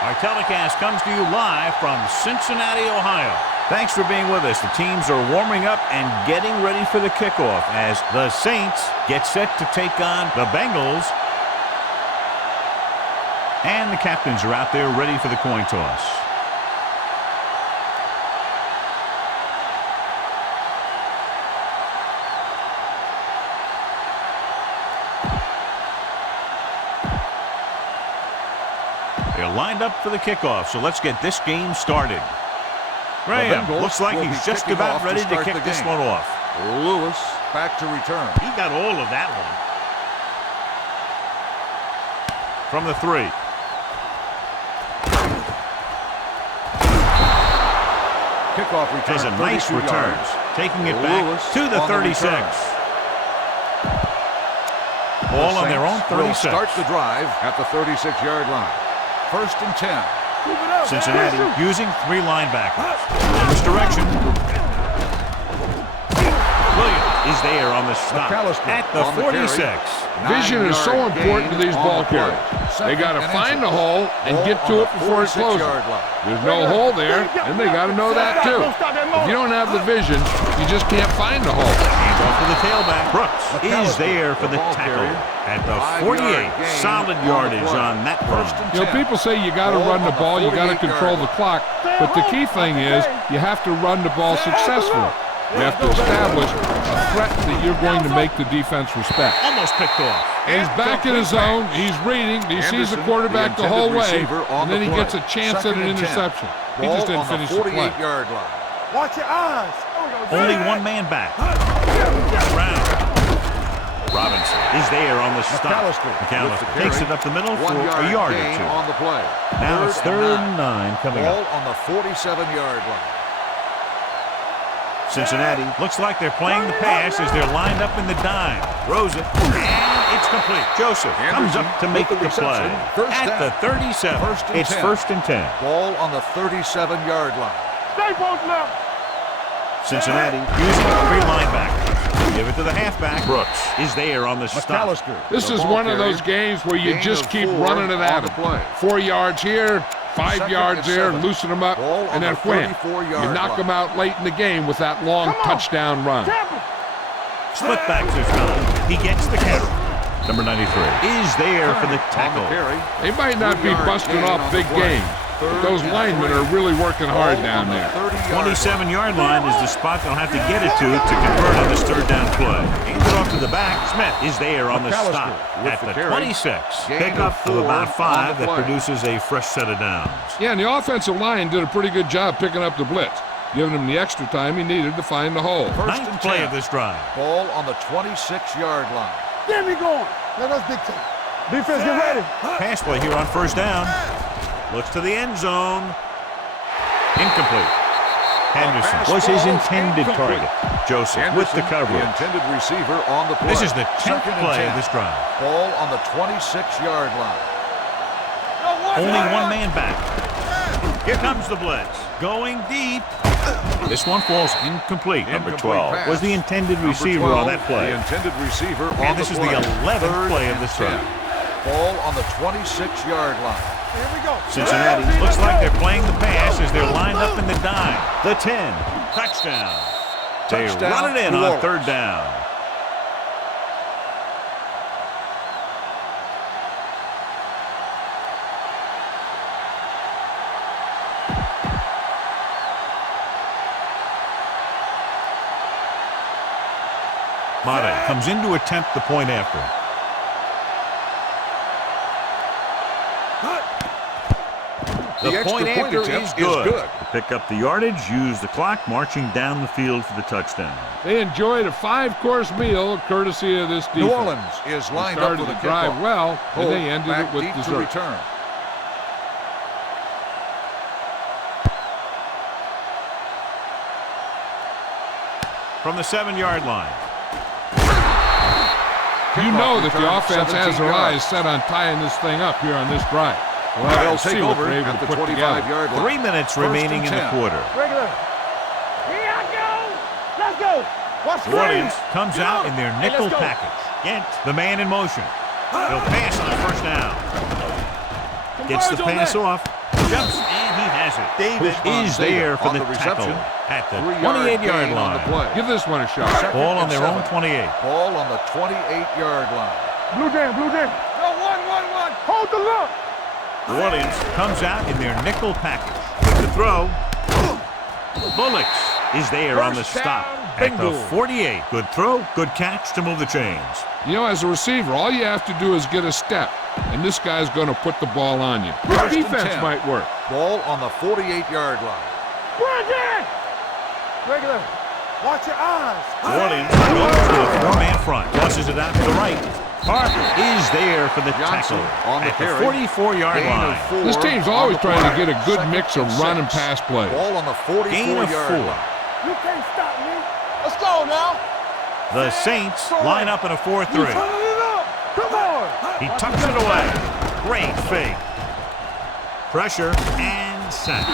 Our telecast comes to you live from Cincinnati, Ohio. Thanks for being with us. The teams are warming up and getting ready for the kickoff as the Saints get set to take on the Bengals. And the captains are out there ready for the coin toss. They're lined up for the kickoff, so let's get this game started. Graham looks like he's just about ready to kick this one off. Lewis back to return. He got all of that one. From the 3. Kickoff return. There's a nice return. Taking it back to the 36. Ball on their own 36. Start the drive at the 36-yard line. 1st and 10. Cincinnati using 3 linebackers. In this direction. Williams is there on the stop at the 46. Vision is so important to these ball carriers. They got to find the hole and get to it before it closes. There's no hole there, and they got to know that too. If you don't have the vision, you just can't find the hole. Hands off to the tailback. Brooks is there for the tackle at the 48. Solid yardage on that run. You know, people say you got to run the ball, you got to control the clock, but the key thing is you have to run the ball successfully. You have to establish a threat that you're going to make the defense respect. Almost picked off. And he's back in his zone. He's reading. He sees the quarterback the whole way, and then he gets a chance at an interception. He just didn't finish the play. Watch your eyes. Only one man back. Brown. Robinson is there on the stop. McAllister takes it up the middle for a yard or 2. On the play. Now it's 3rd and 9 coming up. Ball on the 47-yard line. Cincinnati looks like they're playing the pass as they're lined up in the dime. Throws it, and it's complete. Joseph comes up to make the play. At the 37, it's 1st and 10. Ball on the 37-yard line. Stay both left. Cincinnati using 3 linebackers. Give it to the halfback. Brooks is there on the stop. This is one of those games where you just keep running it at him. 4 yards here, 5 yards there, loosen them up, and then wham. You knock them out late in the game with that long touchdown run. Split back this time. He gets the carry. Number 93 is there for the tackle. They might not be busting off big games, but those linemen are really working hard down there. 27-yard line is the spot they'll have to get it to convert on this 3rd down play. Hands it off to the back. Smith is there on the stop at the 26. Pickup of about 5 that produces a fresh set of downs. Yeah, and the offensive line did a pretty good job picking up the blitz, giving him the extra time he needed to find the hole. 9th play of this drive. Ball on the 26-yard line. Get me going. Let us dictate. Defense, get ready. Pass play here on 1st down. Looks to the end zone. Incomplete. Henderson was his intended target. Joseph with the coverage. The intended receiver on the play. This is the 10th play of this drive. Ball on the 26-yard line. Only one man back. Here comes the blitz. Going deep. This one falls incomplete. Number 12 was the intended receiver on that play. The intended receiver on and this is the 11th play of this drive. Ball on the 26-yard line. Here we go. Cincinnati looks like they're playing the pass as they're lined up in the dime. The 10. Touchdown. They run it in on 3rd down. Madden comes in to attempt the point after. The point after is good. Pick up the yardage, use the clock, marching down the field for the touchdown. They enjoyed a 5-course meal courtesy of this defense. New Orleans is lined up with a drive well, and they ended it with dessert. Return. From the 7-yard line. You know that the offense has their eyes set on tying this thing up here on this drive. Well, they'll take over at the 25-yard line. 3 minutes remaining in the quarter. Regular. Here I go. Let's go. Watch Williams comes out in their nickel package. Gent, the man in motion. He'll pass on 1st down. Gets the pass off. Jumps, and he has it. David is Zeta there for on the the reception. tackle at the 3-yard 28-yard gain on the line. play. Give this one a shot. Ball on their 7. own 28. Ball on the 28-yard line. Blue jam, blue jam. Go, one. Hold the look. New Orleans comes out in their nickel package. With the throw. Bullocks is there on the First stop down, at the Bengals. 48. Good throw, good catch to move the chains. You know, as a receiver, all you have to do is get a step, and this guy's going to put the ball on you. This First and defense 10. might work. Ball on the 48-yard line. Brandon! Regular. Watch your eyes. New Orleans goes to a four-man front. Tosses it out to the right. Parker is there for the Johnson tackle on the at the carry. 44-yard Gain of line. 4 This team's on always the trying to play. get a good Second mix of and run and 6. pass plays. Ball on the Gain of 44-yard 4. line. You can't stop me. Let's go now. The Saints line up in a 4-3. Turn it up. Come on. He tucks it away. Great fake. Pressure and sack.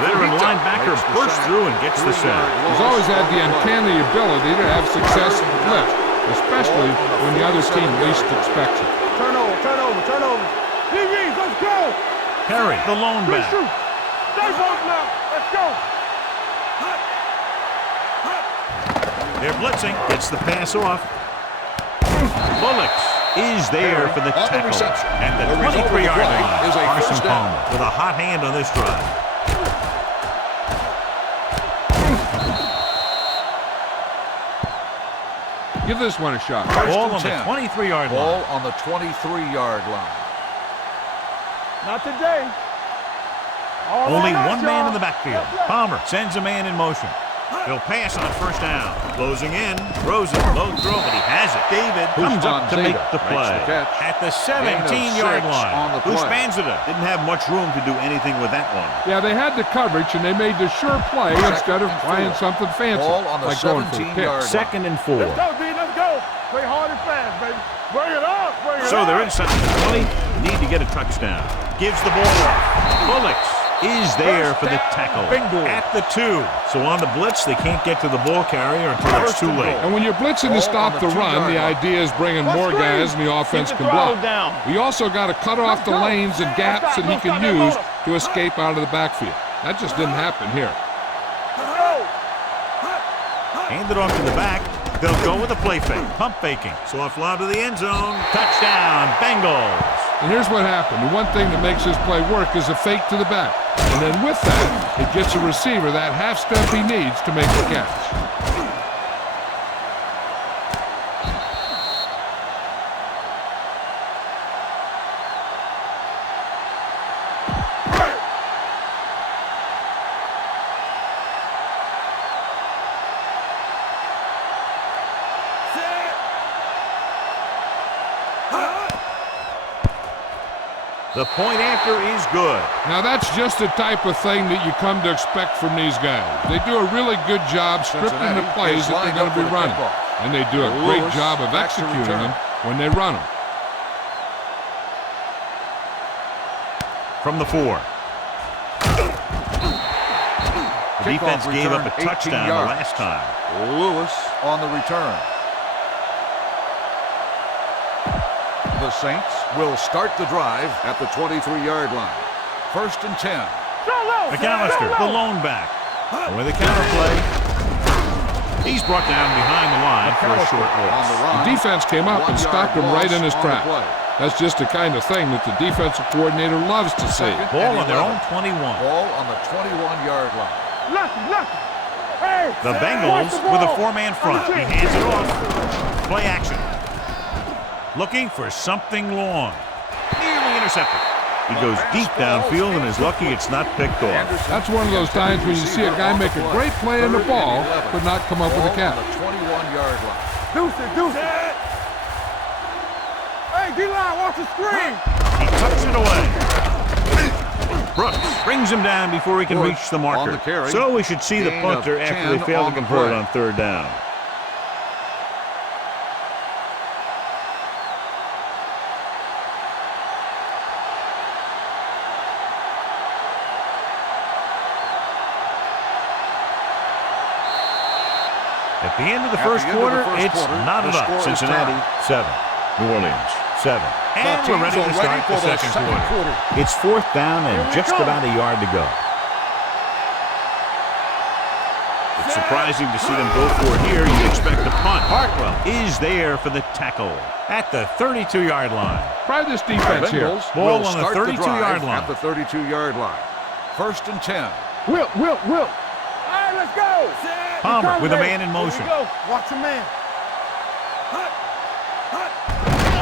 Veteran linebacker bursts through and gets the sack. He's always had the uncanny ability to have success in the blitz, especially when the other team least expects it. Turn over. DBs, let's go. Perry, the lone Good back. shoot. Stay both now. Let's go. They're blitzing. Gets the pass off. Bullocks is there for the On the tackle reception. at the The result of the 23-yard play line. is a Carson first down. Palmer with a hot hand on this drive. Give this one a shot. Ball and on the 10. 23-yard Ball line. on the 23-yard line. Not today. Only one man in the backfield. Palmer sends a man in motion. He'll pass on first down. Closing in. Throws it. Low throw, but he has it. David comes up to Zeta make the makes play. the catch. At the Gain of 17-yard 6 line. on the play. Uspanzada didn't have much room to do anything with that one. Yeah, they had the coverage, and they made the sure play instead of and trying 4. something fancy, Ball on the like going for the 17-yard pick. Second and 4. Let's go, D. Let's go. Play hard and fast, baby. Bring it up. So they're inside the 20. Need to get a touchdown. Gives the ball off. Bullocks is there for the tackle at the 2. So on the blitz, they can't get to the ball carrier until it's too late. And when you're blitzing to stop the run, the idea is bringing more guys and the offense can block. We also got to cut off the lanes and gaps that he can use to escape out of the backfield. That just didn't happen here. Hand it off to the back. They'll go with a play fake. Pump faking. Soft lob to the end zone. Touchdown, Bengals. And here's what happened. The one thing that makes this play work is a fake to the back. And then with that, it gets a receiver that half step he needs to make the catch. The point after is good. Now that's just the type of thing that you come to expect from these guys. They do a really good job scripting the plays that they're going to be running. And they do a great job of executing them when they run them. From the 4. The defense gave up a touchdown the last time. Lewis on the return. The Saints will start the drive at the 23-yard line. First and 10. McAllister, the lone back. With a counter play. He's brought down behind the line for a short On the loss. run. The defense came up and stopped him right in his tracks. That's just the kind of thing that the defensive coordinator loves to see. Ball on their own 21. Ball on the 21-yard line. The Bengals with a 4-man front. He hands it off. Play action. Looking for something long. Nearly intercepted. He goes deep downfield and is lucky it's not picked off. That's one of those times when you see a guy make a great play in the ball, but not come up with a catch. On the 21-yard line. Deuce it. Hey, D-line, watch the screen. He tucks it away. Brooks brings him down before he can Brooks reach the on marker. the carry. So we should see the Gain of punter after 10 they fail to on the convert play. on third down. At the end of the first quarter, it's not enough. Cincinnati, 7. New Orleans, 7. And we're ready to start the second quarter. It's 4th down and just about a yard to go. It's surprising to see them go for it here. You'd expect a punt. Hartwell is there for the tackle at the 32-yard line. Try this defense here. Ball on the 32-yard line. At the 32-yard line. 1st and 10. Will. All right, let's go. Palmer with a man in motion. Here we go. Watch the man.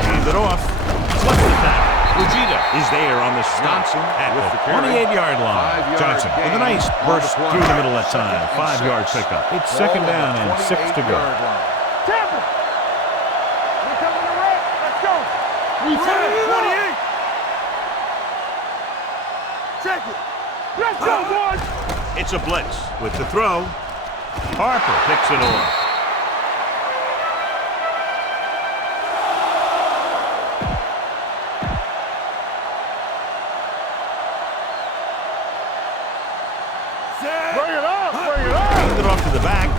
Hands it off. Flush the tackle. Fujita is there on the stop at the 28-yard line. Johnson with a nice burst through the middle that time. 5-yard pickup. It's 2nd down and 6 to go. Tampa. We're coming to red. Let's go. We 28. Check it. Let's go, boys. It's a blitz with the throw. Harper picks it off. Hand it off to the back.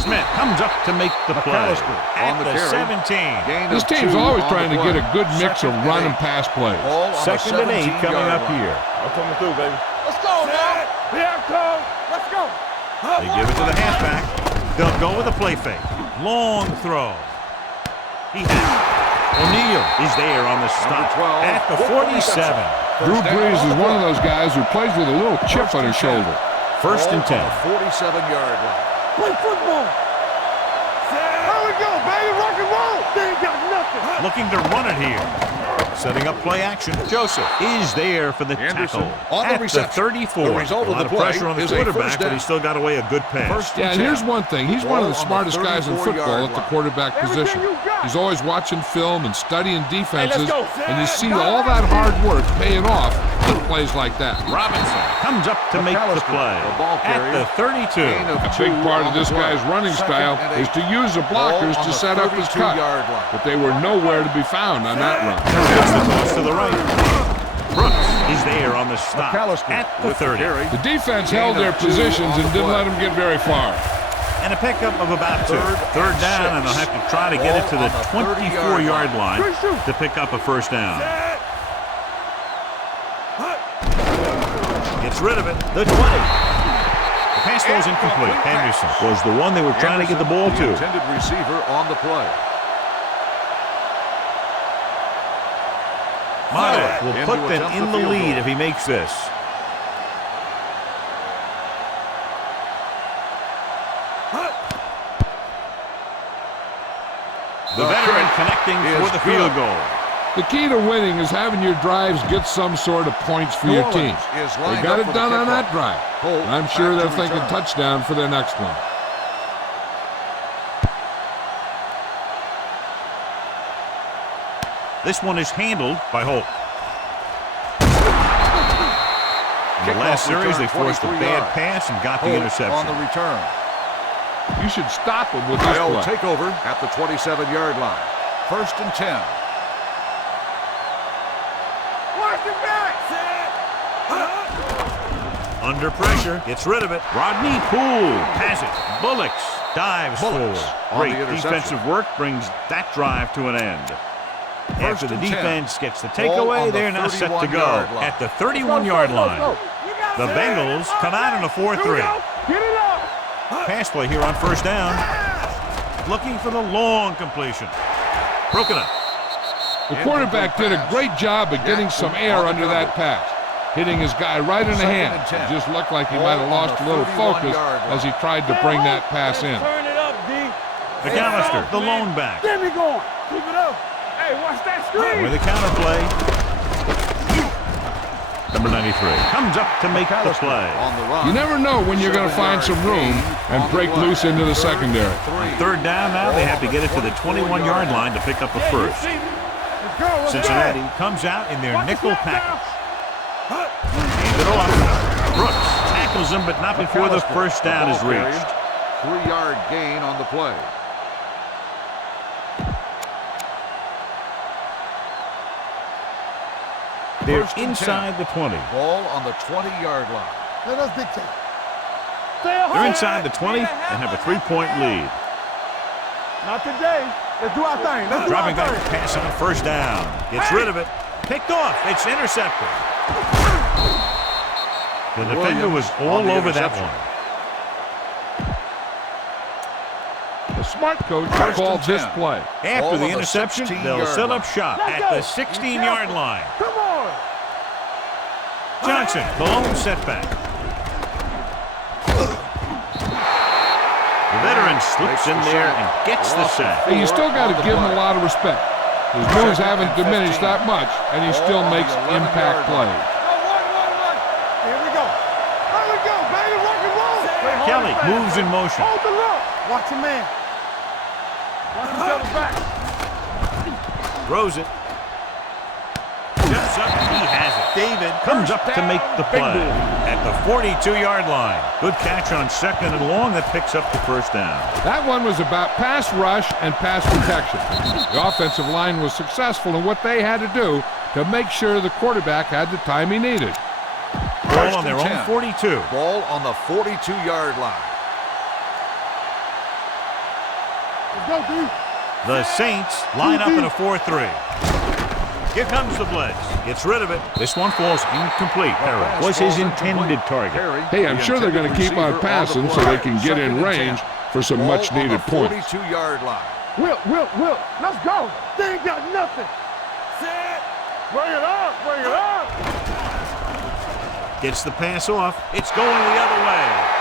Smith comes up to make the play at the 17. This team's always trying to get a good mix of run and pass plays. 2nd and 8 coming up here. I'm coming through, baby. Let's go, man. Here I come. Let's go. They give it to the halfback. They'll go with a play fake. Long throw. He has it. O'Neal is there on the stop at the 47. Drew Brees is one of those guys who plays with a little chip on his shoulder. 1st and 10. 47-yard line. Play football. Here we go, baby. Rock and roll. They ain't got nothing. Looking to run it here. Setting up play action. Joseph is there for the Anderson tackle on the at reception. the 34. The result a lot of the of pressure play on the is a quarterback, first but down. he still got away a good pass. Yeah, and here's one thing. He's one of the smartest guys in football at the quarterback position. He's always watching film and studying defenses, and you see all that hard work paying off in plays like that. Robinson comes up to make the play at the 32. A big part of this guy's running style is to use the blockers to set up his cut, but they were nowhere to be found on that run. Gets the toss to the right. Brooks is there on the stop at the 30. The defense held their positions and didn't let them get very far. And a pickup of about 2. 3rd down, and they'll have to try to get it to the 24-yard line to pick up a 1st down. Gets rid of it. The 20. The pass throw is incomplete. Henderson was the one they were trying to get the ball to. Intended receiver on the play. Mata will put them in the lead if he makes this. The veteran connecting for the field goal. The key to winning is having your drives get some sort of points for your team. They got it done on that drive. And I'm sure they're thinking touchdown for their next one. This one is handled by Holt. In the last series, they forced a bad pass and got the interception. On the return. You should stop him with this play. Take over at the 27-yard line. 1st and 10. Watch your back. Under pressure, gets rid of it. Rodney Poole has it. Bullocks dives forward. Great defensive work brings that drive to an end. After the defense gets the takeaway, they're now set to go at the 31-yard line. The Bengals come out in a 4-3. Get it up. Pass play here on 1st down. Looking for the long completion. Broken up. The quarterback did a great job of getting some air under that pass, hitting his guy right in the hand. It just looked like he might have lost a little focus as he tried to bring that pass in. Turn it up, D. McAllister, the lone back. Get me going. Keep it up. Hey, watch that screen. With a counter play. Number 93 comes up to make the play. You never know when you're going to find some room and break loose into the secondary. 3rd down now, they have to get it to the 21-yard line to pick up a 1st. Cincinnati comes out in their nickel package. Hand it off. Brooks tackles him, but not before the 1st down is reached. 3-yard gain on the play. They're inside the 20. Ball on the 20-yard line. Let us dictate. They're inside the 20 and have a 3-point lead. Not today. Let's do our thing. Let's do Dropping our back thing. to pass on first down. Gets rid of it. Picked off. It's intercepted. The defender was all over that one. The smart coach called this play. After the interception, they'll set up shop at the 16-yard line. Come on. Johnson, the lone setback. The veteran slips in there and gets the sack. Hey, you still got to give him a lot of respect. His moves haven't diminished that much, and he still makes impact plays. Here we go. Here we go, baby. Rock and roll. Kelly moves in motion. Hold the look. Watch your man. Watch him double back. Throws it. Steps up. He has it. David comes up to make the play at the 42-yard line. Good catch on second and long that picks up the first down. That one was about pass rush and pass protection. The offensive line was successful in what they had to do to make sure the quarterback had the time he needed. Ball on their own 42. Ball on the 42-yard line. Let's go, D. The Saints line up in a 4-3. Here comes the blitz. Gets rid of it. This one falls incomplete. Perry was his intended target. Hey, I'm sure they're going to keep on passing so they can get in range for some much-needed points. 42-yard line. Will. Let's go. They ain't got nothing. Set. Bring it up. Bring it up. Gets the pass off. It's going the other way.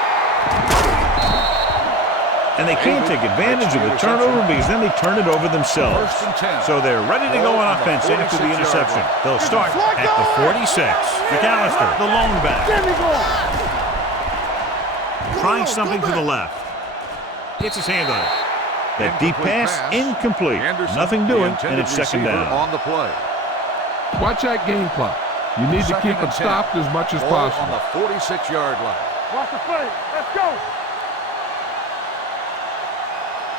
And they can't take advantage of the turnover because then they turn it over themselves. So they're ready to go on offense after the interception. They'll start at the 46. McAllister, the lone back. Trying something to the left. Gets his hand on it. That deep pass, incomplete. Nothing doing, and it's second down. On the play. Watch that game clock. You need to keep it stopped as much as possible. On the 46-yard line. Watch the play. Let's go.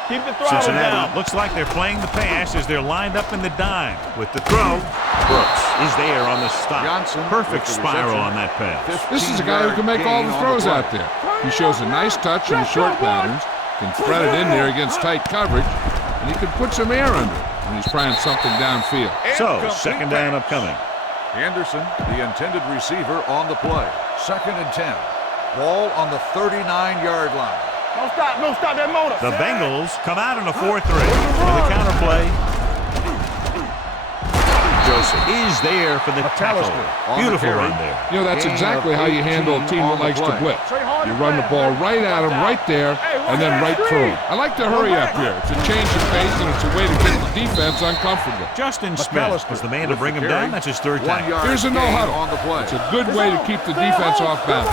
Keep the throttle Cincinnati down. looks like they're playing the pass as they're lined up in the dime. With the throw, Brooks is there on the stop. Johnson Perfect with the spiral reception. on that pass. This is a guy who can make all the throws out there. He shows a nice touch in the short patterns, can thread it in there against tight coverage, and he can put some air under it when he's trying something downfield. So, second down upcoming. Anderson, the intended receiver, on the play. 2nd and 10. Ball on the 39-yard line. Don't stop that motor. The Bengals come out in a 4-3 with a counter play. Joseph is there for the tackle. Beautiful run there. You know, that's exactly how you handle a team that likes to blitz. You run the ball right at him, right there, and then right through him. I like to hurry up here. It's a change of pace, and it's a way to get the defense uncomfortable. Justin Smith was the man to bring him down. That's his third tackle. Here's a no-huddle. It's a good way to keep the defense off balance.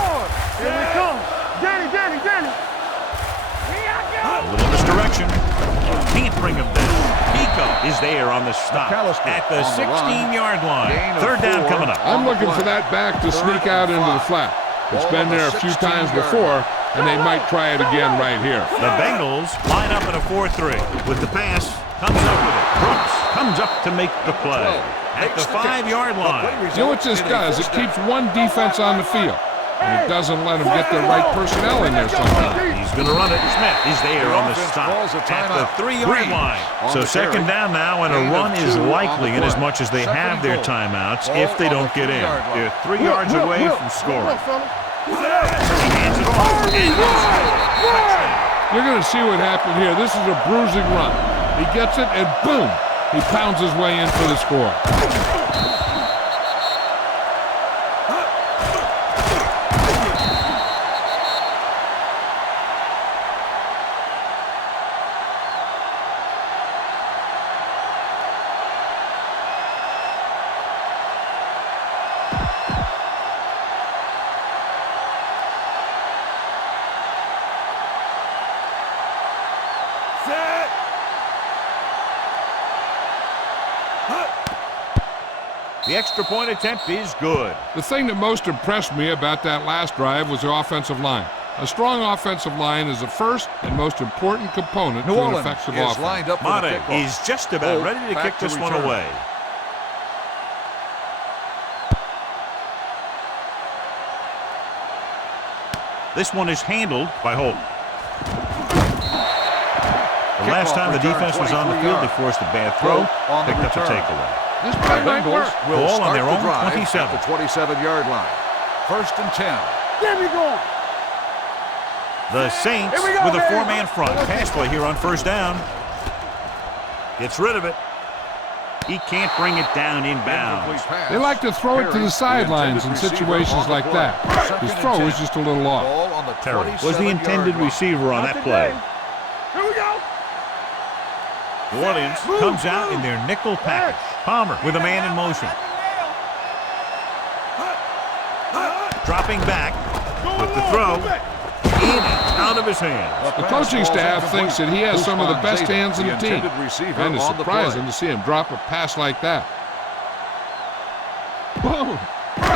Here we come. Danny. A little misdirection. Can't bring him down. Pico is there on the stop at the 16-yard line. Third down coming up. I'm looking for that back to sneak out into the flat. It's been there a few times before, and they might try it again right here. The Bengals line up in a 4-3. With the pass, comes up with it. Brooks comes up to make the play at the 5-yard line. You know what this does? It keeps one defense on the field, and it doesn't let them get the right personnel in there sometimes. He's going to run it. Smith is there on the stop at the 3-yard line. So second down now, and a run is likely in as much as they have their timeouts if they don't get in. They're 3 yards away from scoring. He hands it off. You're going to see what happened here. This is a bruising run. He gets it, and boom, he pounds his way in for the score. The extra point attempt is good. The thing that most impressed me about that last drive was the offensive line. A strong offensive line is the first and most important component to an effective offense. Mata is just about ready to kick this one away. This one is handled by Holt. The Last time the defense was on the field, they forced a bad throw, picked up a takeaway. This play might work. Ball on their own 27. At the 27-yard line. First and 10. Get me going. The Saints with a four-man front. Pass play here on first down. Gets rid of it. He can't bring it down inbounds. They like to throw it to the sidelines in situations like that. His throw was just a little off. Terry was the intended receiver on that play. Here we go. New Orleans comes out in their nickel package. Palmer with a man in motion. Dropping back with the throw. In and out of his hands. The coaching staff thinks that he has some of the best hands in the team. And it's surprising to see him drop a pass like that. Boom!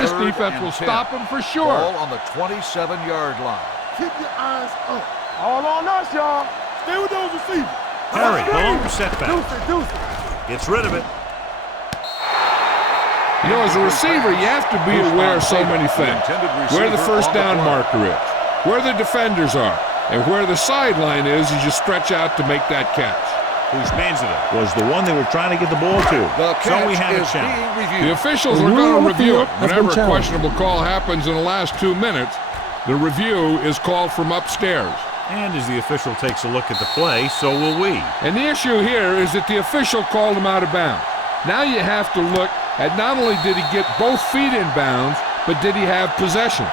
This defense will stop him for sure. Ball on the 27-yard line. Keep your eyes up. All on us, y'all. Stay with those receivers. Terry, the long setback. Deuce. Gets rid of it. You know, as a receiver, you have to be aware of so many things. Where the first down marker is, where the defenders are, and where the sideline is as you stretch out to make that catch. Manzada was the one they were trying to get the ball to. So we have a challenge. The officials are going to review it. Whenever a questionable call happens in the last 2 minutes, the review is called from upstairs. And as the official takes a look at the play, so will we. And the issue here is that the official called him out of bounds. Now you have to look at not only did he get both feet in bounds, but did he have possession?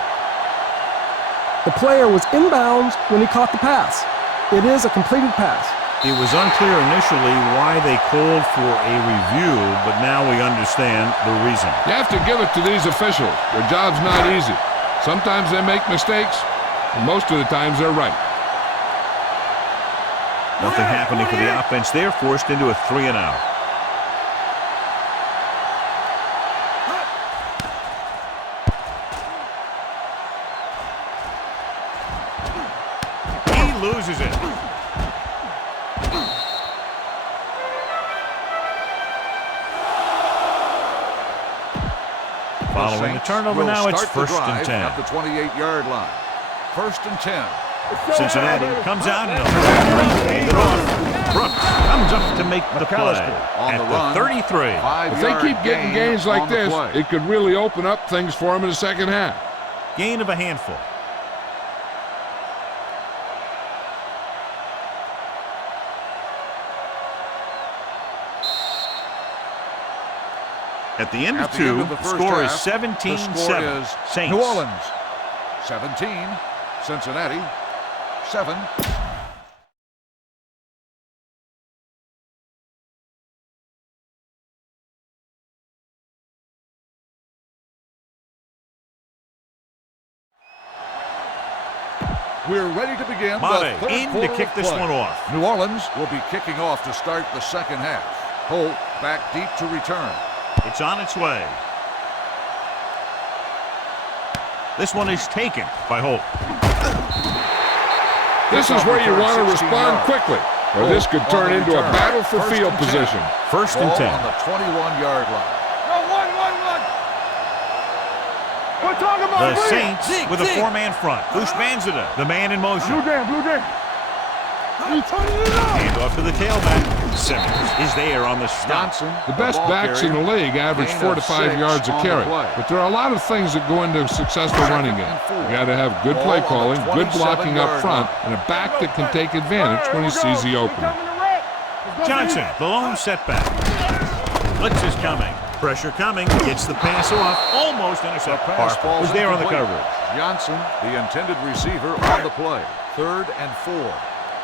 The player was inbounds when he caught the pass. It is a completed pass. It was unclear initially why they called for a review, but now we understand the reason. You have to give it to these officials. Their job's not easy. Sometimes they make mistakes, and most of the times they're right. Nothing happening for the offense. They're forced into a 3-and-out. He loses it. Following the turnover, now it's first and 10. At the 28-yard line. First and 10. Cincinnati comes out and hand it off. Brooks comes up to make the play at the 33. If they keep getting gains like this, it could really open up things for them in the second half. Gain of a handful. At the end of two, the score is 17-7. Saints. New Orleans 17, Cincinnati 7. We're ready to begin the third in quarter to kick of this play. one off. New Orleans will be kicking off to start the second half. Holt back deep to return. It's on its way. This one is taken by Holt. This is where you want to respond quickly, or this could turn into a battle for field position. First and 10. On the 21-yard line. We're talking about The Saints with a four-man front. Manzada, the man in motion. Blue down. You turning it up. Hand off to the tailback. Simmons is there on the stop. The best backs in the league average 4 to 5 yards a carry, but there are a lot of things that go into a successful running game. You got to have good play calling, good blocking up front, and a back that can take advantage when he sees the opening. Johnson, the lone setback. Blitz is coming. Pressure coming. Gets the pass off. Almost intercepted. Harper was there on the coverage. Johnson, the intended receiver, on the play. 3rd and 4.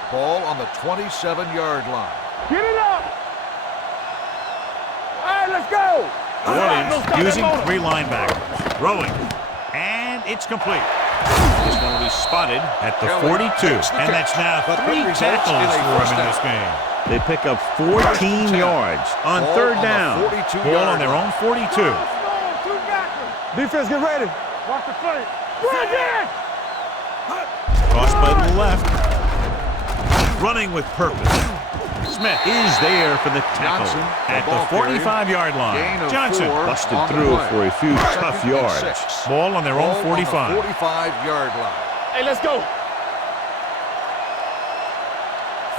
Ball on the 27-yard line. Get it up. All right, let's go. Williams using 3 linebackers. Throwing. And it's complete. This one will be spotted at the 42. And that's now 3 tackles for him in this game. They pick up 14 yards on 3rd down. Ball on their own 42. Defense, get ready. Watch the play. Cross by the left. Running with purpose. Smith is there for the tackle at the 45-yard line. Johnson busted through for a few tough yards. Ball on their own 45. 45-yard line. Hey, let's go.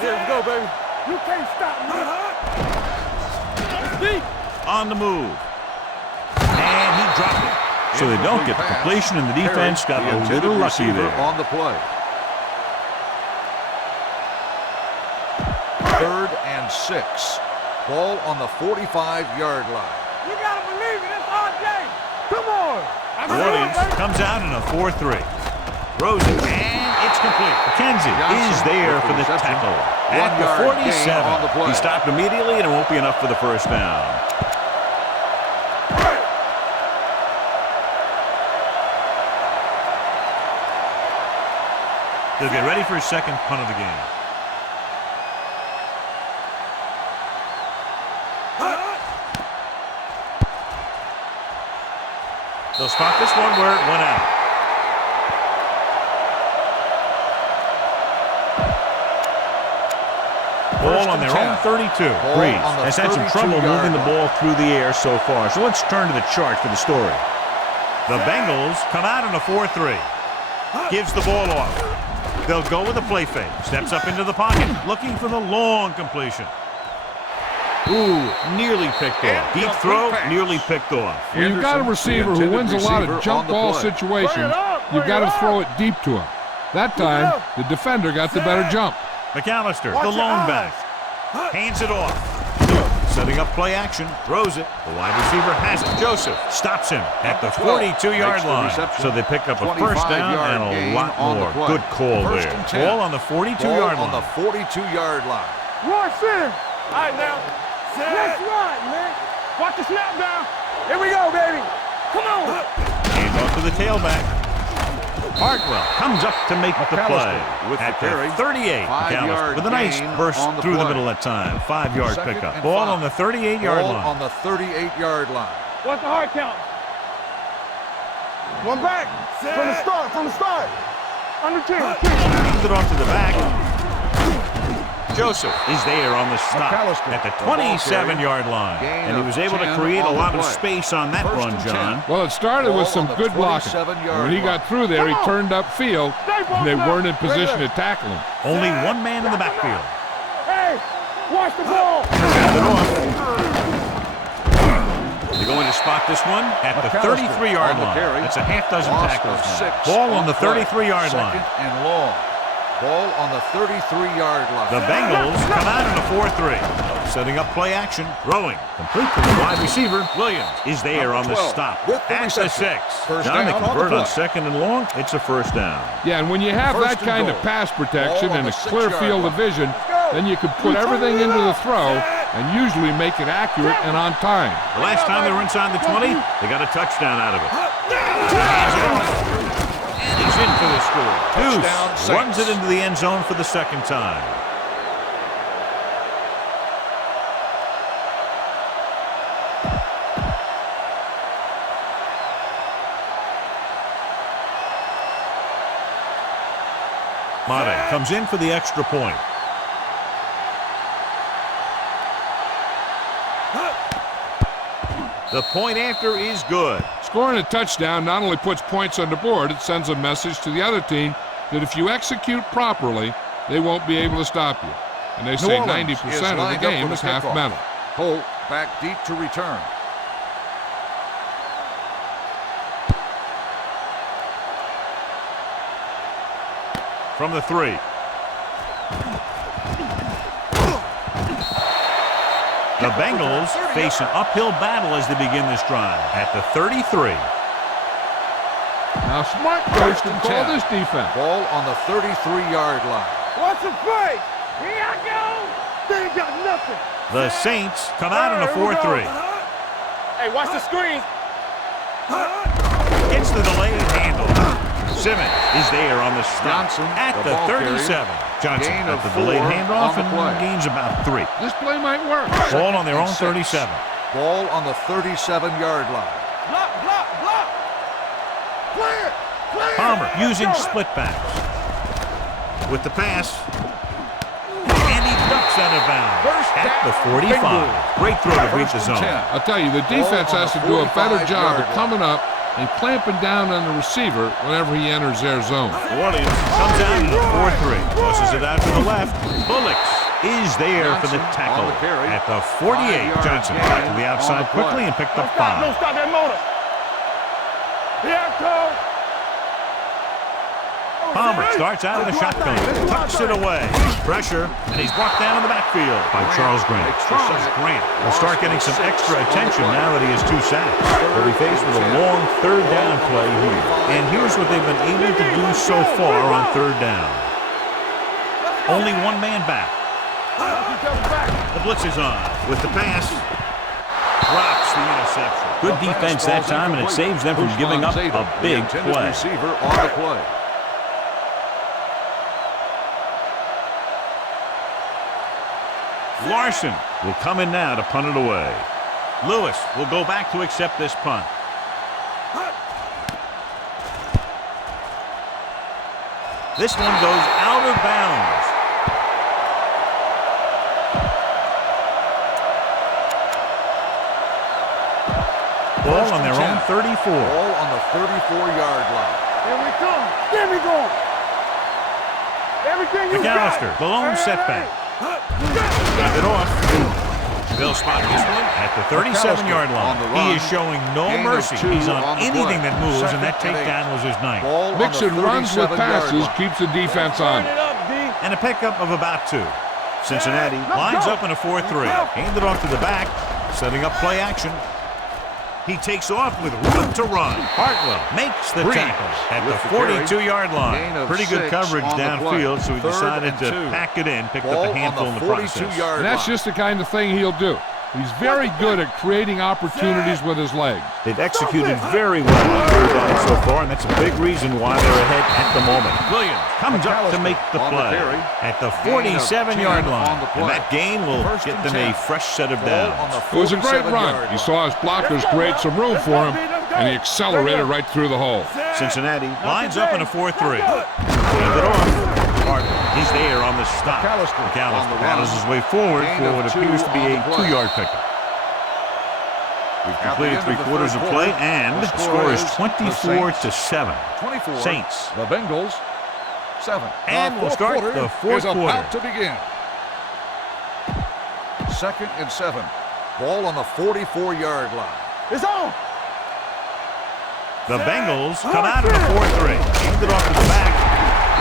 Yeah, let's go, baby. You can't stop me. Deep. On the move. And he dropped it. So they don't get the completion, and the defense got a little lucky there. On the play. 3rd and 6. Ball on the 45-yard line. You gotta believe it. It's our game. Come on. Williams comes out in a 4-3. Throws it, and it's complete. McKenzie is there for the tackle. At the 47. He stopped immediately, and it won't be enough for the first down. They'll get ready for his second punt of the game. They'll spot this one where it went out. Ball on their own 32. Breeze has had some trouble moving the ball through the air so far. So let's turn to the chart for the story. The Bengals come out in a 4-3. Gives the ball off. They'll go with a play fake. Steps up into the pocket, looking for the long completion. Ooh, nearly picked off. Deep throw, nearly picked off. When you've got a receiver who wins a lot of jump ball situations, you've got to throw it deep to him. That time, the defender got the better jump. McAllister, the lone back. Hands it off. Setting up play action. Throws it. The wide receiver has it. Joseph stops him at the 42-yard line. So they pick up a first down and a lot more. Good call there. Ball on the 42-yard line. On the 42-yard line. Run, center. All right, now. Let's run, man. Watch the snap down. Here we go, baby. Come on. Hand off to the tailback. Hartwell comes up to make the play. With at the carry, 38. McAllister with a nice burst through the middle that time. 5-yard pickup. Ball on the 38-yard line. Ball on the 38-yard line. What's the hard count? One back. From the start. Under 10. Hands it off to the back. Joseph is there on the stop at the 27-yard line. And he was able to create a lot of space on that run, John. Well, it started with some good blocking. When he got through there, he turned upfield, and they weren't in position to tackle him. Only one man in the backfield. Hey, watch the ball. Hand it off. They're going to spot this one at the 33-yard line. That's a half dozen tackles now. Ball on the 33-yard line. Second and long. Ball on the 33-yard line. The Bengals come out in a 4-3. Setting up play action. Throwing. Complete to the wide receiver. Williams is there on the stop. At the 6. John, they convert on second and long. It's a first down. Yeah, and when you have that kind of pass protection and a clear field of vision, then you can put everything into the throw and usually make it accurate and on time. The last time they were inside the 20, they got a touchdown out of it. Hands it off. And he's in for the score. Deuce runs it into the end zone for the second time. Mate comes in for the extra point. The point after is good. Scoring a touchdown not only puts points on the board, it sends a message to the other team that if you execute properly, they won't be able to stop you. And they say 90% of the game is half mental. Holt back deep to return. From the 3. The Bengals face an uphill battle as they begin this drive at the 33. Now, smart coach can call this defense. Ball on the 33-yard line. What's the play? Here I go. They ain't got nothing. The Saints come out in a 4-3. Hey, watch the screen. Gets the delayed handle. Simmons is there on the stop at the 37. Johnson at the delayed handoff and gains about 3. This play might work. Ball on their own 37. Ball on the 37-yard line. Block, block, block. Clear, clear. Palmer using split backs. With the pass. And he ducks out of bounds at the 45. Great throw to beat the zone. I'll tell you, the defense has to do a better job of coming up and clamping down on the receiver whenever he enters their zone. Williams comes out in a 4-3. Tosses it out to the left. Bullocks is there for the tackle at the 48. Johnson back to the outside quickly and picked up 5. Don't stop that motor. Here it comes. Palmer starts out in the shotgun, tucks it away. Pressure, and he's brought down in the backfield by Charles Grant. Charles Grant will start getting some extra attention now that he has 2 sacks. They'll be faced with a long third down play here. And here's what they've been able to do so far on third down. Only 1 man back. The blitz is on with the pass. Drops the interception. Good defense that time, and it saves them from giving up a big play. Receiver on the play. Larson will come in now to punt it away. Lewis will go back to accept this punt. This one goes out of bounds. Ball on their own 34. Ball on the 34-yard line. Here we come. Here we go. Everything you McAllister, the lone setback. Got it off. They'll spot this one at the 37-yard line. He is showing no mercy. He's on anything that moves, and that takedown was his 9th. Mixon runs with passes, keeps the defense on. And a pickup of about 2. Cincinnati lines up in a 4-3. Handed off to the back, setting up play action. He takes off with room to run. Hartwell makes the tackle at the 42-yard line. Pretty good coverage downfield, so he decided to pack it in, picked up a handful in the process. And that's just the kind of thing he'll do. He's very good at creating opportunities with his legs. They've executed very well on third down so far, and that's a big reason why they're ahead at the moment. Williams comes up to make the play at the 47-yard line, and that gain will get them a fresh set of downs. It was a great run. He saw his blockers create some room for him, and he accelerated right through the hole. Cincinnati lines up in a 4-3. Hand it off. He's there on the stop. McAllister battles his way forward for what appears to be a 2-yard pickup. We've completed 3/4 of play, and the score is 24-7. Saints. The Bengals, 7. And we'll start the fourth quarter. About to begin. 2nd and 7. Ball on the 44-yard line. It's on. The Bengals come out in a 4-3. Hand it off to the back.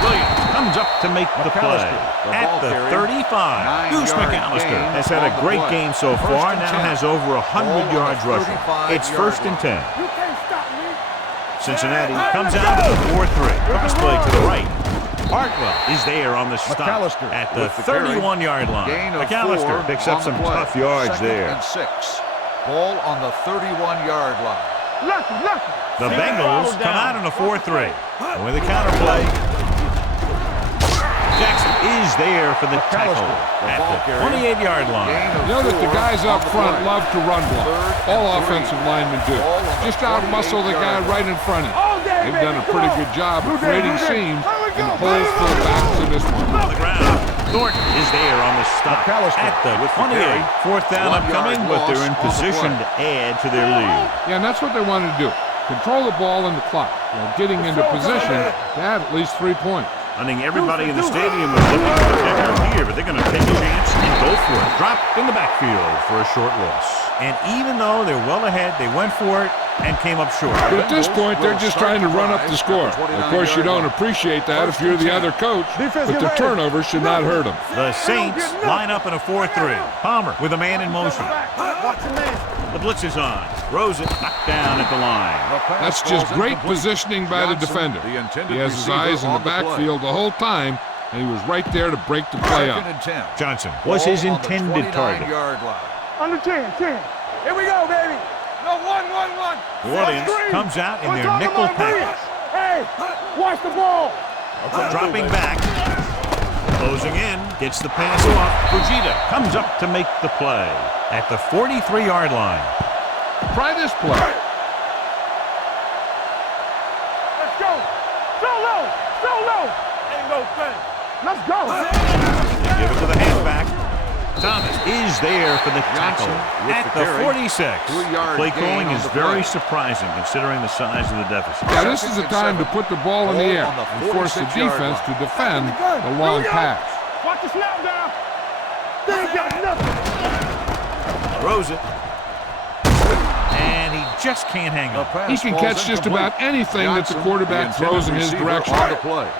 Williams comes up to make the play at the 35. Goose McAllister has had a great game so far, now has over 100 yards rushing. It's 1st and 10. You can't stop me. Cincinnati comes out of the 4-3. Cross play to the right. Hartwell is there on the stop at the 31-yard line. McAllister picks up some tough yards there. 2nd and 6. Ball on the 31-yard line. The Bengals come out in a 4-3. And with a counterplay, Jackson is there for the tackle at the 28-yard line. You know that the guys up front love to run block. All offensive linemen do. Just out-muscle the guy right in front of you. They've done a pretty good job of creating seams and holes for the backs in this one. On the ground, Thornton is there on the stop at the 28. 4th down upcoming, but they're in position to add to their lead. Yeah, and that's what they want to do. Control the ball in the clock while getting into position to add at least 3 points. I think everybody in the stadium was looking for the pickup here, but they're going to take a chance and go for it. Dropped in the backfield for a short loss. And even though they're well ahead, they went for it and came up short. But at this point, they're just trying to run up the score. Of course, you don't appreciate that if you're the other coach, but the turnover should not hurt them. The Saints line up in a 4-3. Palmer with a man in motion. The blitz is on. Rosen knocked down at the line. That's just great positioning by the defender. He has his eyes in the backfield the whole time, and he was right there to break the play up. Johnson was his intended target. Under 10. Here we go, baby. No, 1. New Orleans comes out in their nickel package. Hey, watch the ball. Dropping back. Closing in. Gets the pass off. Fujita comes up to make the play at the 43-yard line. Try this play. Let's go. So low. Ain't no thing. Let's go. They give it to the halfback. Thomas is there for the tackle at the 46. Play calling is very surprising considering the size of the deficit. Yeah, this is the time to put the ball in the air and force the defense to defend the long pass. Watch the snap down. They ain't got nothing. Throws it. And he just can't hang up. He can catch just about anything that the quarterback throws in his direction.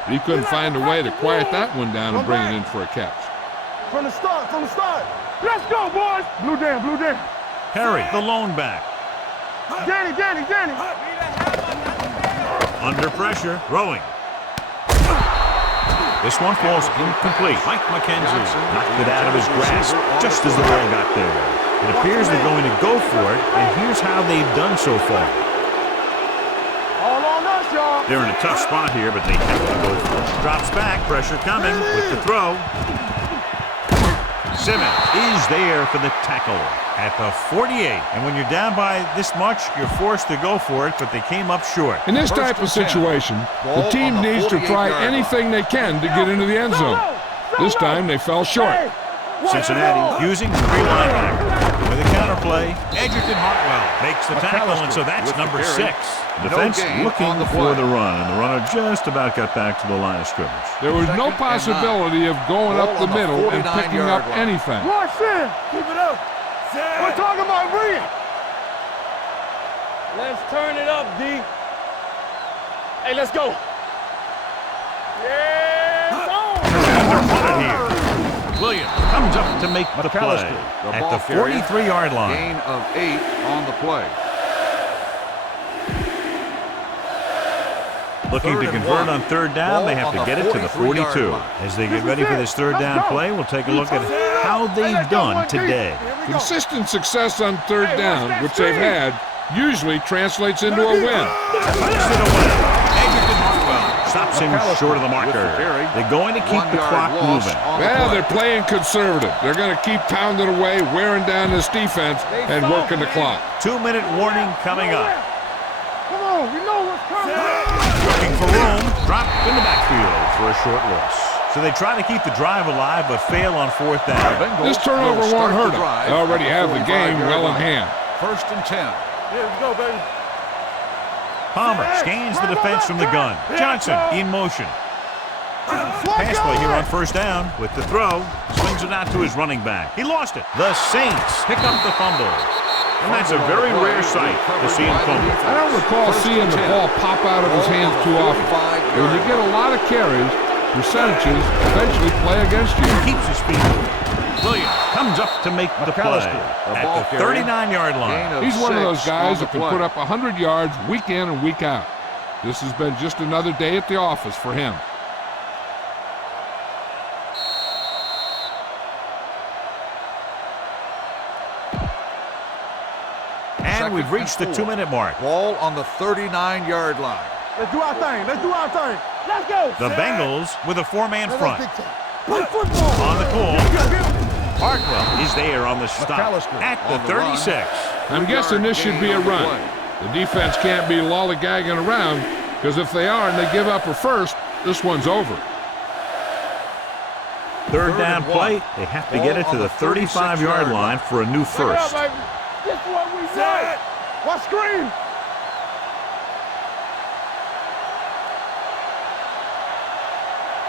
He couldn't find a way to quiet that one down and bring it in for a catch. From the start. Let's go, boys. Blue down. Harry, the lone back. Danny. Under pressure, throwing. This one falls incomplete. Mike McKenzie knocked it out of his grasp just as the ball got there. It appears they're going to go for it, and here's how they've done so far. All on us, y'all. They're in a tough spot here, but they have to go for it. Drops back, pressure coming with the throw. Simmons is there for the tackle at the 48. And when you're down by this much, you're forced to go for it, but they came up short. In this type of situation, the team needs to try anything they can to get into the end zone. This time, they fell short. Cincinnati using the three linebacker. With a counterplay, Edgerton Hartwell makes the tackle, and so that's number 6. Defense looking for the run, and the runner just about got back to the line of scrimmage. There was no possibility of going up the middle and picking up anything. Watch in. Keep it up. We're talking about bringing. Let's turn it up, D. Hey, let's go. Yeah, here. Williams comes up to make the play at the 43-yard line. Gain of 8 on the play. Looking to convert on third down, they have to get it to the 42. As they get ready for this third down play, we'll take a look at how they've done today. Consistent success on third down, which they've had, usually translates into a win. Stops him short of the marker. They're going to keep the clock moving. Well, they're playing conservative. They're going to keep pounding away, wearing down this defense, and working the clock. 2-minute warning coming up. Come on, we know what's coming. Looking for room, dropped in the backfield for a short loss. So they try to keep the drive alive, but fail on fourth down. This turnover won't hurt them. They already have the game well in hand. 1st and 10. Here we go, baby. Palmer scans the defense from the gun. Johnson in motion. Pass play here on first down with the throw. Swings it out to his running back. He lost it. The Saints pick up the fumble. And that's a very rare sight to see him fumble. I don't recall seeing the ball pop out of his hands too often. When you get a lot of carries, percentages eventually play against you. He keeps his feet. Williams comes up to make the play at the 39-yard line. He's one of those guys that can put up 100 yards week in and week out. This has been just another day at the office for him. And we've reached the 2-minute mark. Ball on the 39-yard line. Let's do our thing. Let's go. The Bengals with a 4-man front. Play football. On the call, Hartwell is there on the stop at the 36. I'm guessing this should be a run. The defense can't be lollygagging around, because if they are and they give up a first, this one's over. Third down play, they have to get it to the 35-yard line for a new first. This is what we say. What screen?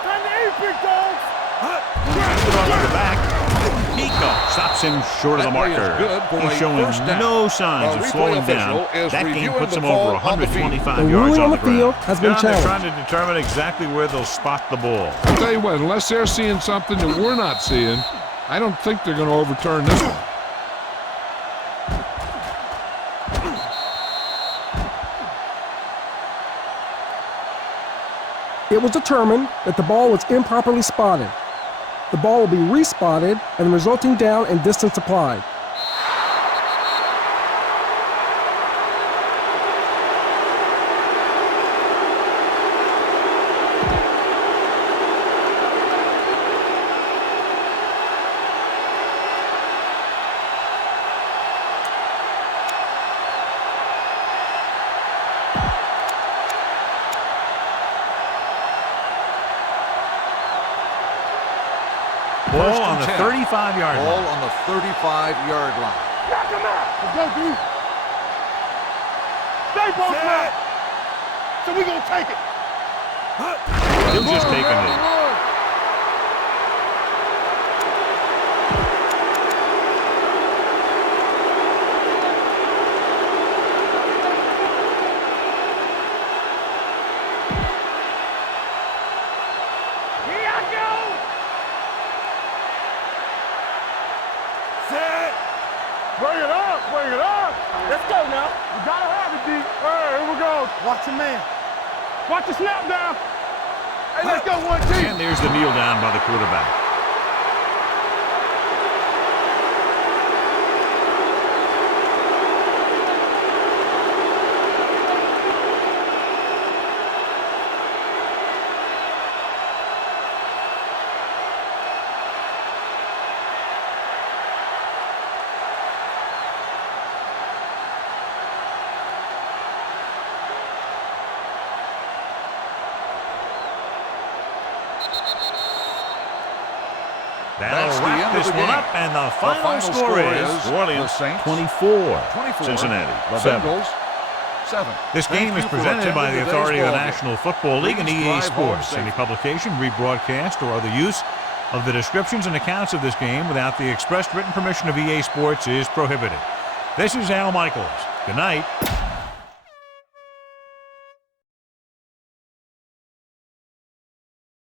Time to eat, big dogs. The back. Nico stops him short of the marker. He's showing no signs of slowing down. That game puts him over 125 yards on the field has been they're challenged. trying to determine exactly where they'll spot the ball. I'll tell you what, unless they're seeing something that we're not seeing, I don't think they're going to overturn this one. It was determined that the ball was improperly spotted. The ball will be respotted and the resulting down and distance applied. Ball on the 35-yard line. Ball on the 35-yard line. Knock him out. Let's go, dude. Stay both man. So we gonna take it. He'll just take a knee. All right, here we go. Watch your man. Watch the snap down. Hey, let's go, 1 team. And there's the kneel down by the quarterback. That'll wrap this one up, and the final score is New Orleans 24, Cincinnati 7. Bengals 7. This game is presented by the authority of the National Football League and EA Sports. Any publication, rebroadcast, or other use of the descriptions and accounts of this game without the expressed written permission of EA Sports is prohibited. This is Al Michaels. Good night.